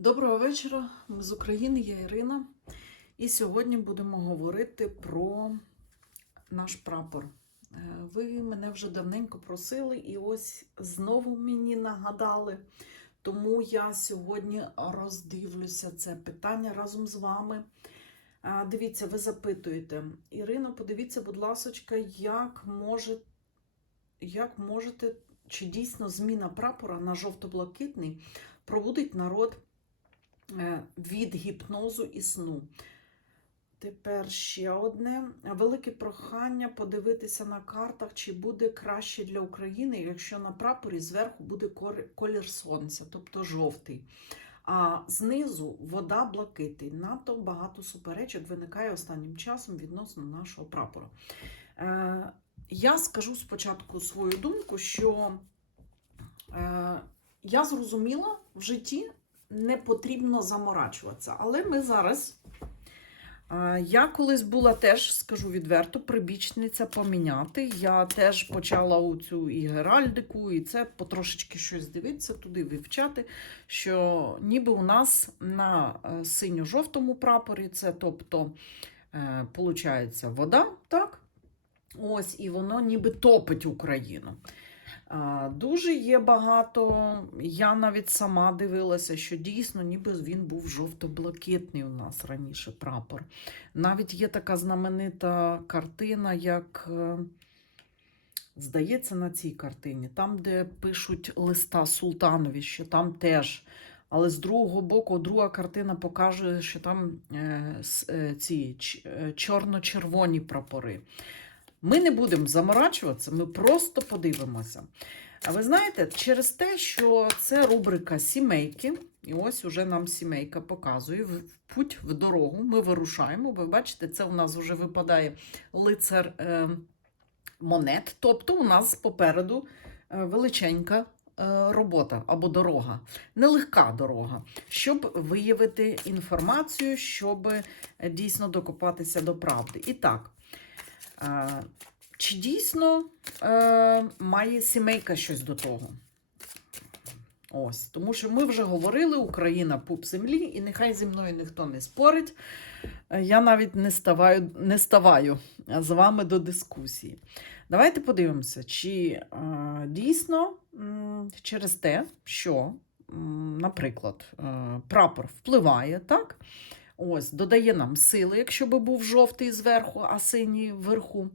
Доброго вечора. Ми з України, я Ірина. І сьогодні будемо говорити про наш прапор. Е, Ви мене вже давненько просили, і ось знову мені нагадали. Тому я сьогодні роздивлюся це питання разом з вами. Дивіться, ви запитуєте, Ірина, подивіться, будь ласка, як, може, як можете, чи дійсно зміна прапора на жовто-блакитний пробудить народ е, від гіпнозу і сну. Тепер ще одне велике прохання подивитися на картах, чи буде краще для України, якщо на прапорі зверху буде колір сонця, тобто жовтий. А знизу вода блакитий. Надто багато суперечок виникає останнім часом відносно нашого прапора. Е, я скажу спочатку свою думку, що е, я зрозуміла в житті не потрібно заморачуватися. Але ми зараз. е, Я колись була теж, скажу відверто, прибічниця поміняти. Я теж почала у цю і геральдику, і це потрошечки щось дивитися, туди вивчати. Що ніби у нас на е, синьо-жовтому прапорі, це тобто, е, получається, вода, так? Ось, і воно ніби топить Україну. Дуже є багато. Я навіть сама дивилася, що дійсно, ніби він був жовто-блакитний у нас раніше прапор. Навіть є така знаменита картина, як, е, здається, на цій картині, там, де пишуть листа Султанові, що там теж. Але з другого боку, друга картина покаже, що там е, е, ці чорно-червоні прапори. Ми не будемо заморачуватися, ми просто подивимося. А ви знаєте, через те, що це рубрика сімейки, і ось уже нам сімейка показує в путь в дорогу. Ми вирушаємо. Ви бачите, це у нас вже випадає лицар е, монет. Тобто у нас попереду е, величенька е, робота або дорога, нелегка дорога, щоб виявити інформацію, щоб дійсно докопатися до правди. І так. Чи дійсно е, має сімейка щось до того? Ось, тому що ми вже говорили, Україна пуп землі, і нехай зі мною ніхто не спорить. Е, Я навіть не ставаю, не ставаю з вами до дискусії. Давайте подивимося, чи е, дійсно через те, що, наприклад, е, прапор впливає, так? Ось, додає нам сили, якщо би був жовтий зверху, а синій вверху.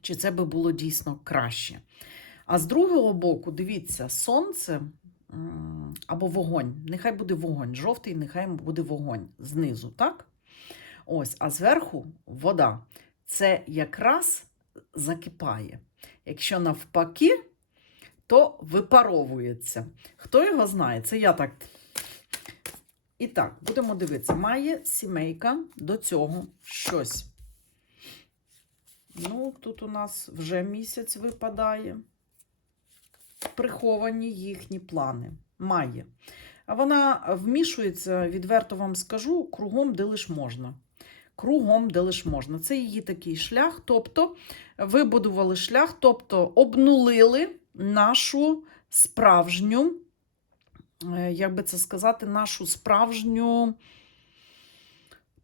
Чи це би було дійсно краще? А з другого боку, дивіться, сонце або вогонь. Нехай буде вогонь. Жовтий, нехай буде вогонь знизу, так? Ось, а зверху вода. Це якраз закипає. Якщо навпаки, то випаровується. Хто його знає? Це я так і так, будемо дивитися, має сімейка до цього щось. Ну, тут у нас вже місяць випадає. Приховані їхні плани. Має. А вона вмішується, відверто вам скажу, кругом, де лиш можна. Кругом, де лиш можна. Це її такий шлях. Тобто, вибудували шлях, тобто обнулили нашу справжню як би це сказати, нашу справжню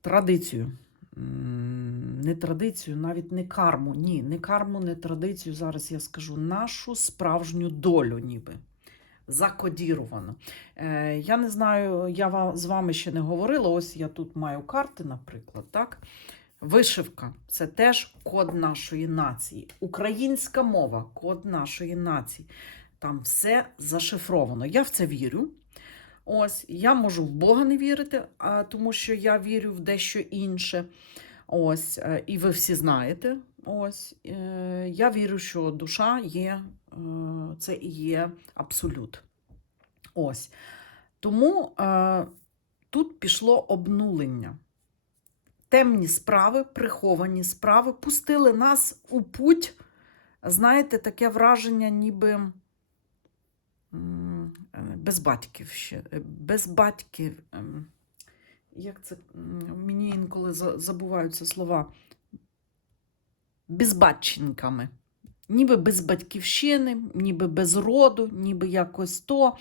традицію. Не традицію, навіть не карму. Ні, не карму, не традицію. Зараз я скажу нашу справжню долю, ніби. Закодіровано. Е, я не знаю, я з вами ще не говорила. Ось я тут маю карти, наприклад. так? Вишивка це теж код нашої нації. Українська мова код нашої нації. Там все зашифровано. Я в це вірю. Ось, я можу в Бога не вірити, а, тому що я вірю в дещо інше. Ось, е, і ви всі знаєте. Ось, е, я вірю, що душа є, е, це і є абсолют. Ось. Тому тут пішло обнулення. Темні справи, приховані справи пустили нас у путь. Знаєте, таке враження, ніби без батьків ще, е, без батьків. ем, Як це мені інколи забуваються слова? Безбатченками. Ніби без батьківщини, ніби без роду, ніби якось то.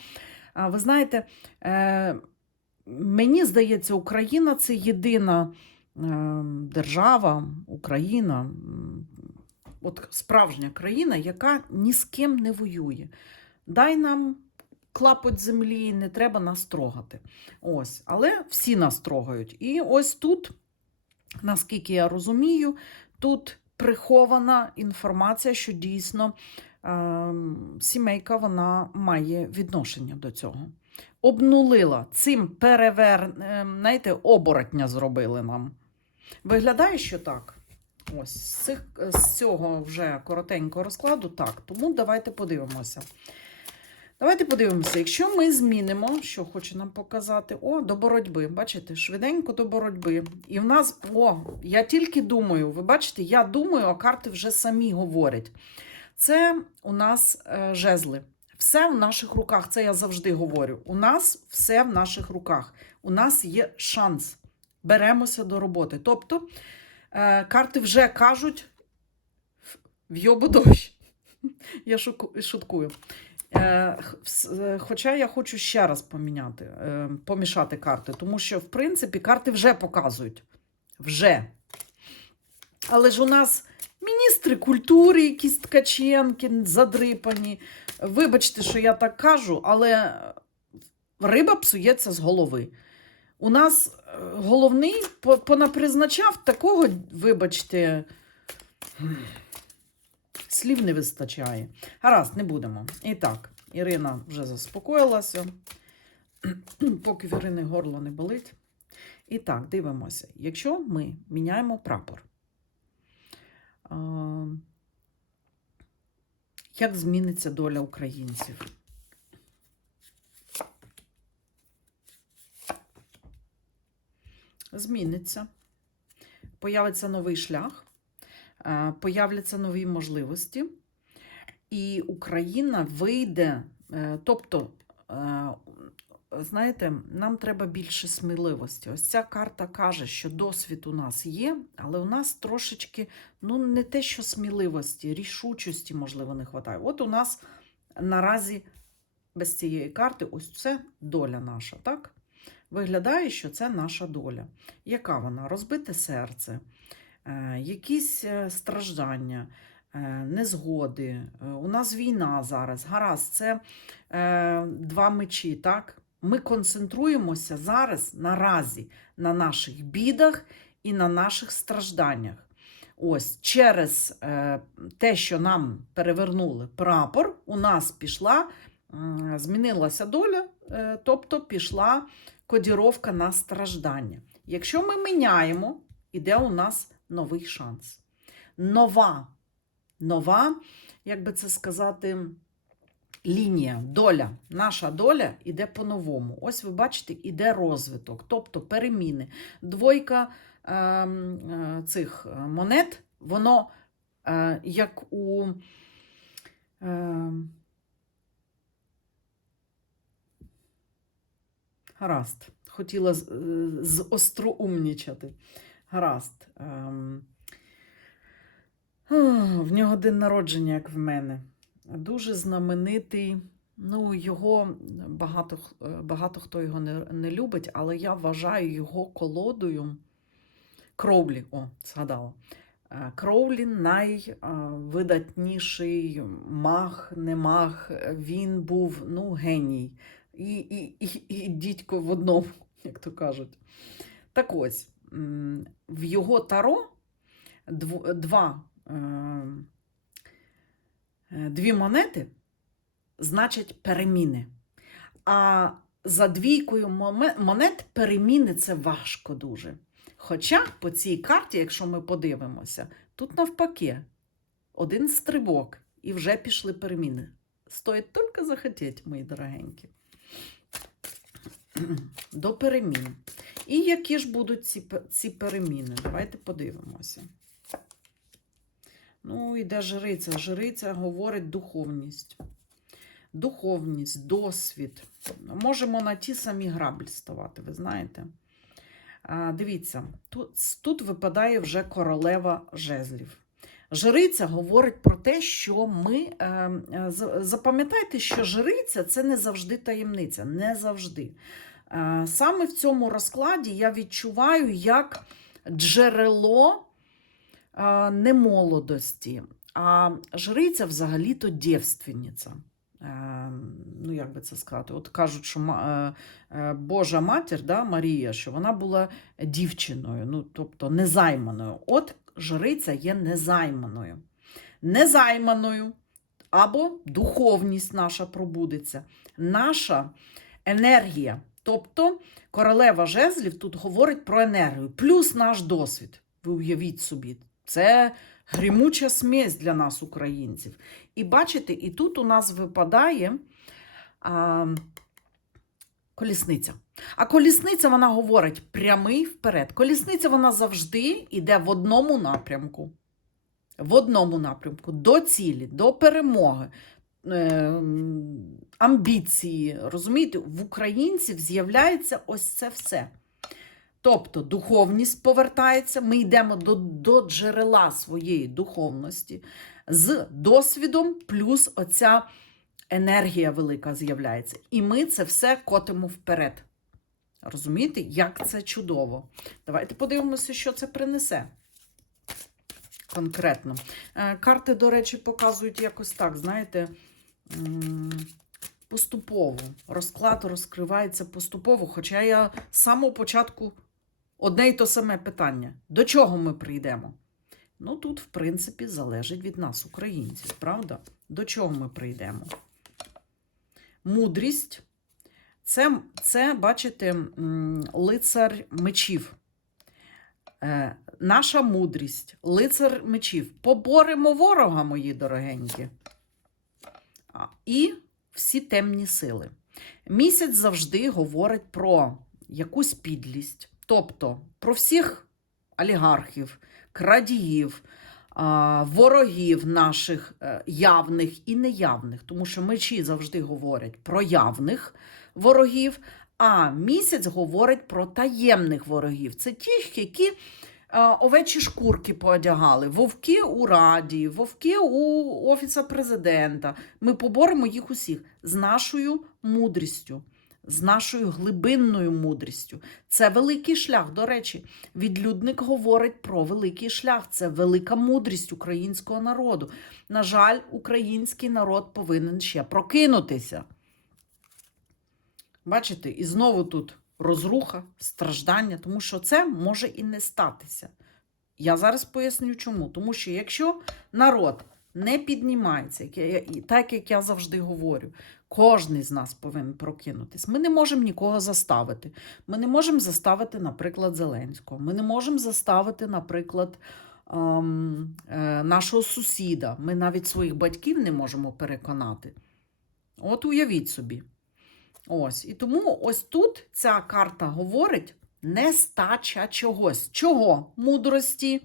Ви знаєте, е, мені здається, Україна це єдина е, держава, Україна, от справжня країна, яка ні з ким не воює. Дай нам клапоть землі, не треба нас трогати. Ось, але всі нас трогають. І ось тут, наскільки я розумію, тут прихована інформація, що дійсно е, сімейка вона має відношення до цього. Обнулила цим перевер, е, знаєте, оборотня зробили нам. Виглядає, що так. Ось з, цих, з цього вже коротенького розкладу так. Тому давайте подивимося. Давайте подивимося, якщо ми змінимо, що хоче нам показати, о, до боротьби. Бачите, швиденько до боротьби. І в нас, о, я тільки думаю, ви бачите, я думаю, а карти вже самі говорять. Це у нас е, жезли. Все в наших руках. Це я завжди говорю. У нас все в наших руках. У нас є шанс. Беремося до роботи. Тобто е, карти вже кажуть в йобу дощ. Я шуткую. Е, е, Хоча я хочу ще раз поміняти, е, помішати карти, тому що, в принципі, карти вже показують. Вже. Але ж у нас міністри культури, якісь Ткаченки, задрипані. Вибачте, що я так кажу, але риба псується з голови. У нас головний понапризначав такого, вибачте, слів не вистачає. Гаразд, не будемо. І так, Ірина вже заспокоїлася, поки в Ірини горло не болить. І так, дивимося. Якщо ми міняємо прапор, як зміниться доля українців? Зміниться. Появиться новий шлях, появляться нові можливості, і Україна вийде. е, Тобто, е, знаєте, нам треба більше сміливості. Ось ця карта каже, що досвід у нас є, але у нас трошечки, ну, не те, що сміливості, рішучості, можливо, не вистачає. От у нас наразі без цієї карти ось це доля наша, так? Виглядає, що це наша доля. Яка вона? Розбите серце, е, якісь е, страждання, е, незгоди. Е, У нас війна зараз. Гаразд, це е, два мечі, так? Ми концентруємося зараз наразі на наших бідах і на наших стражданнях. Ось через е, те, що нам перевернули прапор, у нас пішла, змінилася доля, е, тобто пішла кодіровка на страждання. Якщо ми міняємо, іде у нас новий шанс. Нова, нова, як би це сказати, лінія, доля. Наша доля іде по-новому. Ось ви бачите, іде розвиток, тобто переміни. Двойка ем, е, цих е, монет, воно е, як у. Е, гаразд. Хотіла з, е, зостроумнічати. Гаразд. Ем, в нього день народження, як в мене. Дуже знаменитий. Ну, його багато, е, багато хто його не, не любить, але я вважаю його колодою. Кроулі, о, згадала. Е, Кроулі найвидатніший маг, не маг. Він був ну, геній. І, і, і, і дідько в одному, як то кажуть. Так ось, в його таро два, е, е, дві монети значать переміни. А за двійкою монет переміни це важко дуже. Хоча по цій карті, якщо ми подивимося, тут навпаки один стрибок і вже пішли переміни. Стоїть тільки захотіти, мої дорогенькі. До перемін. І які ж будуть ці, ці переміни? Давайте подивимося. Ну, іде жриця. Жриця говорить духовність. Духовність, досвід. Можемо на ті самі граблі ставати, ви знаєте. А, дивіться, тут, тут випадає вже королева жезлів. Жриця говорить про те, що ми е, е, запам'ятайте, що жриця це не завжди таємниця, не завжди. Е, Саме в цьому розкладі я відчуваю як джерело е, не молодості, а жриця взагалі-то дівственниця. Е, Ну, як би це сказати? От кажуть, що Божа матір, да, Марія, що вона була дівчиною, ну, тобто незайманою. От жриця є незайманою. Незайманою або духовність наша пробудеться, наша енергія. Тобто королева жезлів тут говорить про енергію, плюс наш досвід. Ви уявіть собі, це грімуча смесь для нас, українців. І бачите, і тут у нас випадає а, колісниця. А колісниця вона говорить прямий вперед. Колісниця вона завжди йде в одному напрямку. В одному напрямку до цілі, до перемоги, амбіції. Розумієте, в українців з'являється ось це все. Тобто духовність повертається, ми йдемо до, до джерела своєї духовності з досвідом, плюс оця енергія велика з'являється. І ми це все котимо вперед. Розумієте, як це чудово. Давайте подивимося, що це принесе конкретно. Е, Карти, до речі, показують якось так, знаєте, поступово. Розклад розкривається поступово. Хоча я з самого початку одне й то саме питання: до чого ми прийдемо? Ну, тут, в принципі, залежить від нас, українців, правда? До чого ми прийдемо? Мудрість це, це бачите, лицар мечів. Е, наша мудрість, лицар мечів. Поборемо ворога, мої дорогенькі. І всі темні сили. Місяць завжди говорить про якусь підлість, тобто про всіх олігархів, крадіїв, ворогів наших е, явних і неявних, тому що мечі завжди говорять про явних ворогів, а місяць говорить про таємних ворогів. Це ті, які овечі шкурки поодягали, вовки у раді, вовки у офіса президента. Ми поборемо їх усіх з нашою мудрістю, з нашою глибинною мудрістю. Це великий шлях. До речі, відлюдник говорить про великий шлях. Це велика мудрість українського народу. На жаль, український народ повинен ще прокинутися. Бачите, і знову тут розруха, страждання, тому що це може і не статися. Я зараз поясню чому. Тому що якщо народ не піднімається, так як я завжди говорю, кожен з нас повинен прокинутись. Ми не можемо нікого заставити. Ми не можемо заставити, наприклад, Зеленського. Ми не можемо заставити, наприклад, ем, е, нашого сусіда. Ми навіть своїх батьків не можемо переконати. От уявіть собі. Ось. І тому ось тут ця карта говорить нестача чогось. Чого? Мудрості.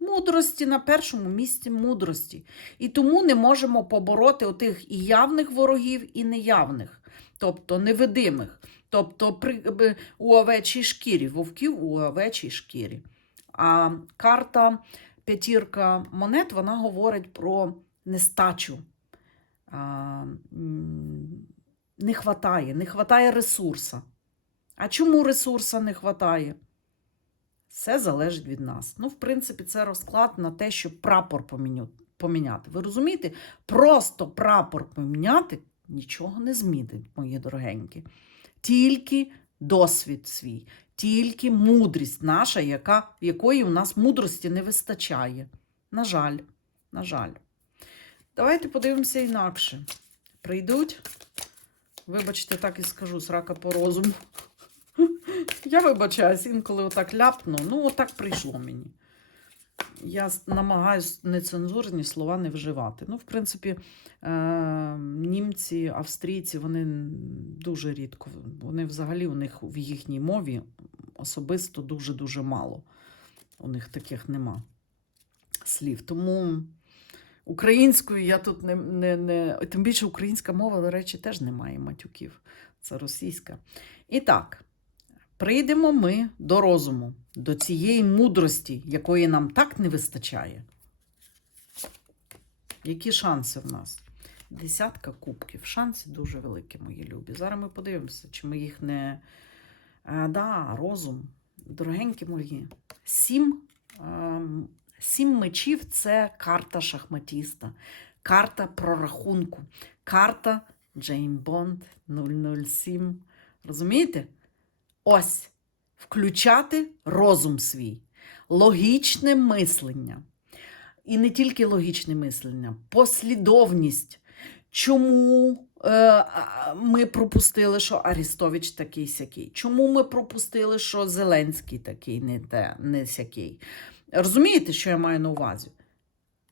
Мудрості на першому місці мудрості. І тому не можемо побороти отих і явних ворогів, і неявних, тобто невидимих. Тобто при, у овечій шкірі, вовків у овечій шкірі. А карта п'ятірка монет вона говорить про нестачу. А, не хватає, не хватає ресурса. А чому ресурса не хватає? Все залежить від нас. Ну, в принципі, це розклад на те, щоб прапор поміняти. Ви розумієте? Просто прапор поміняти нічого не змінить, мої дорогенькі. Тільки досвід свій, тільки мудрість наша, яка, якої у нас мудрості не вистачає. На жаль, на жаль. Давайте подивимося інакше. Прийдуть. Вибачте, так і скажу, срака по розуму. Я вибачаюсь, інколи отак ляпну. Ну, отак прийшло мені. Я намагаюсь нецензурні слова не вживати. Ну, в принципі, е- німці, австрійці, вони дуже рідко. Вони взагалі у них в їхній мові особисто дуже-дуже мало. У них таких нема слів. Тому українською я тут не, не, не. Тим більше українська мова, до речі, теж не має матюків. Це російська. І так, прийдемо ми до розуму, до цієї мудрості, якої нам так не вистачає. Які шанси в нас? Десятка кубків. Шанси дуже великі, мої любі. Зараз ми подивимося, чи ми їх не. А, да, розум. Дорогенькі мої. Сім, ем, сім мечів це карта шахматіста, карта прорахунку, карта Джейм Бонд 007. Розумієте? Ось. Включати розум свій, логічне мислення. І не тільки логічне мислення, послідовність. Чому е, ми пропустили, що Арістович такий сякий? Чому ми пропустили, що Зеленський такий не, те, не сякий? Розумієте, що я маю на увазі?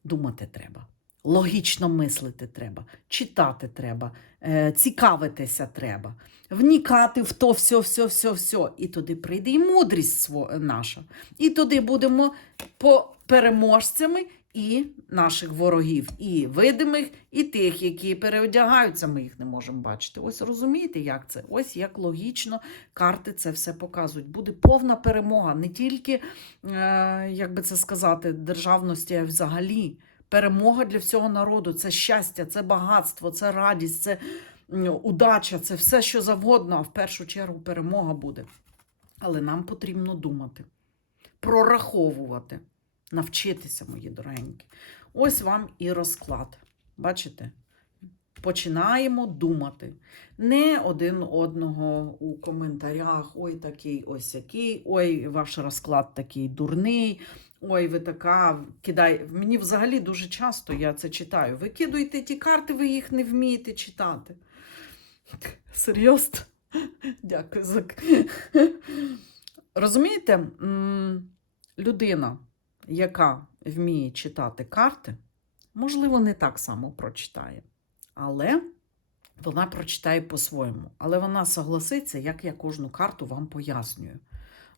Думати треба. Логічно мислити треба, читати треба, е, цікавитися треба, внікати в то все, все, все, все. І туди прийде і мудрість наша. І туди будемо переможцями і наших ворогів, і видимих, і тих, які переодягаються, ми їх не можемо бачити. Ось розумієте, як це? Ось як логічно карти це все показують. Буде повна перемога, не тільки, е, як би це сказати, державності, а взагалі. Перемога для всього народу це щастя, це багатство, це радість, це удача, це все, що завгодно, а в першу чергу перемога буде. Але нам потрібно думати, прораховувати, навчитися, мої дорогенькі. Ось вам і розклад. Бачите? Починаємо думати. Не один одного у коментарях. Ой, такий ось який, ой, ваш розклад такий дурний. Ой, ви така, кидай. Мені взагалі дуже часто я це читаю. Ви кидуєте ті карти, ви їх не вмієте читати. Серйозно? Дякую за. Розумієте, людина, яка вміє читати карти, можливо, не так само прочитає. Але вона прочитає по-своєму. Але вона согласиться, як я кожну карту вам пояснюю.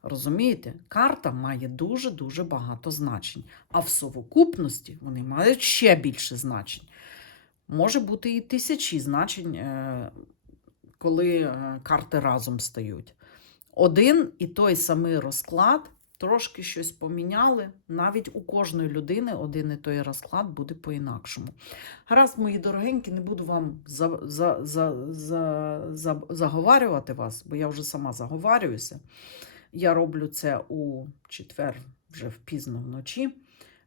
Розумієте, карта має дуже-дуже багато значень, а в совокупності вони мають ще більше значень. Може бути і тисячі значень, е, коли е, карти разом стають. Один і той самий розклад, трошки щось поміняли. Навіть у кожної людини один і той розклад буде по-інакшому. Гаразд, мої дорогенькі, не буду вам за, за, за, за, за, заговарювати вас, бо я вже сама заговарююся. Я роблю це у четвер, вже впізно вночі,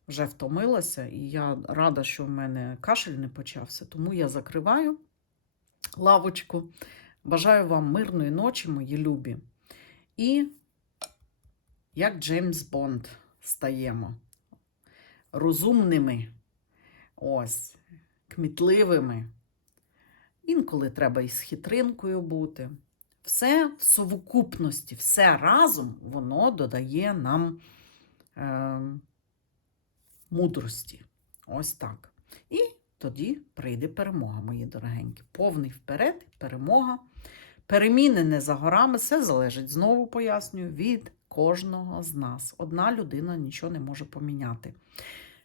вже втомилася, і я рада, що в мене кашель не почався, тому я закриваю лавочку. Бажаю вам мирної ночі, мої любі. І як Джеймс Бонд стаємо розумними, ось, кмітливими. Інколи треба і з хитринкою бути. Все в совокупності, все разом воно додає нам е, мудрості. Ось так. І тоді прийде перемога, мої дорогенькі. Повний вперед, перемога. Переміни не за горами, все залежить, знову пояснюю, від кожного з нас. Одна людина нічого не може поміняти.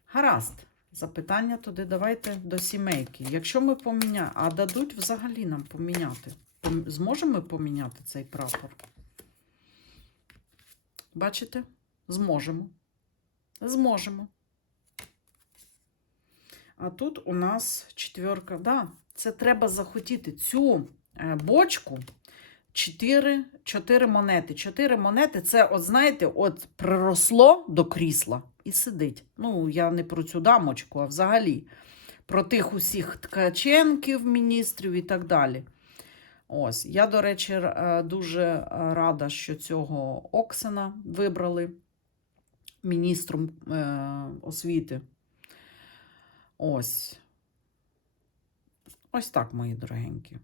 Гаразд, запитання туди давайте до сімейки. Якщо ми поміняємо, а дадуть взагалі нам поміняти. Зможемо ми поміняти цей прапор? Бачите? Зможемо. Зможемо. А тут у нас четверка. Да, це треба захотіти цю е, бочку. Чотири, чотири монети. Чотири монети це, от знаєте, от приросло до крісла і сидить. Ну, я не про цю дамочку, а взагалі про тих усіх ткаченків, міністрів і так далі. Ось, я, до речі, е, дуже е, рада, що цього Оксена вибрали міністром е, освіти. Ось. Ось так, мої дорогенькі.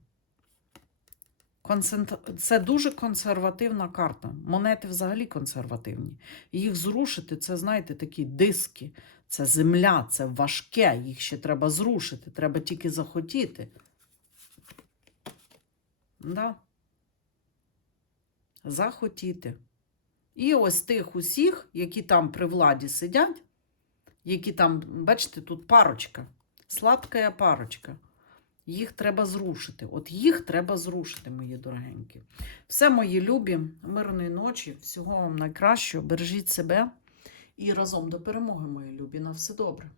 Це дуже консервативна карта. Монети взагалі консервативні. Їх зрушити це, знаєте, такі диски, це земля, це важке, їх ще треба зрушити, треба тільки захотіти. Да. Захотіти. І ось тих усіх, які там при владі сидять, які там, бачите, тут парочка, сладка парочка. Їх треба зрушити. От їх треба зрушити, мої дорогенькі. Все, мої любі, мирної ночі, всього вам найкращого. Бережіть себе і разом до перемоги, мої любі. На все добре.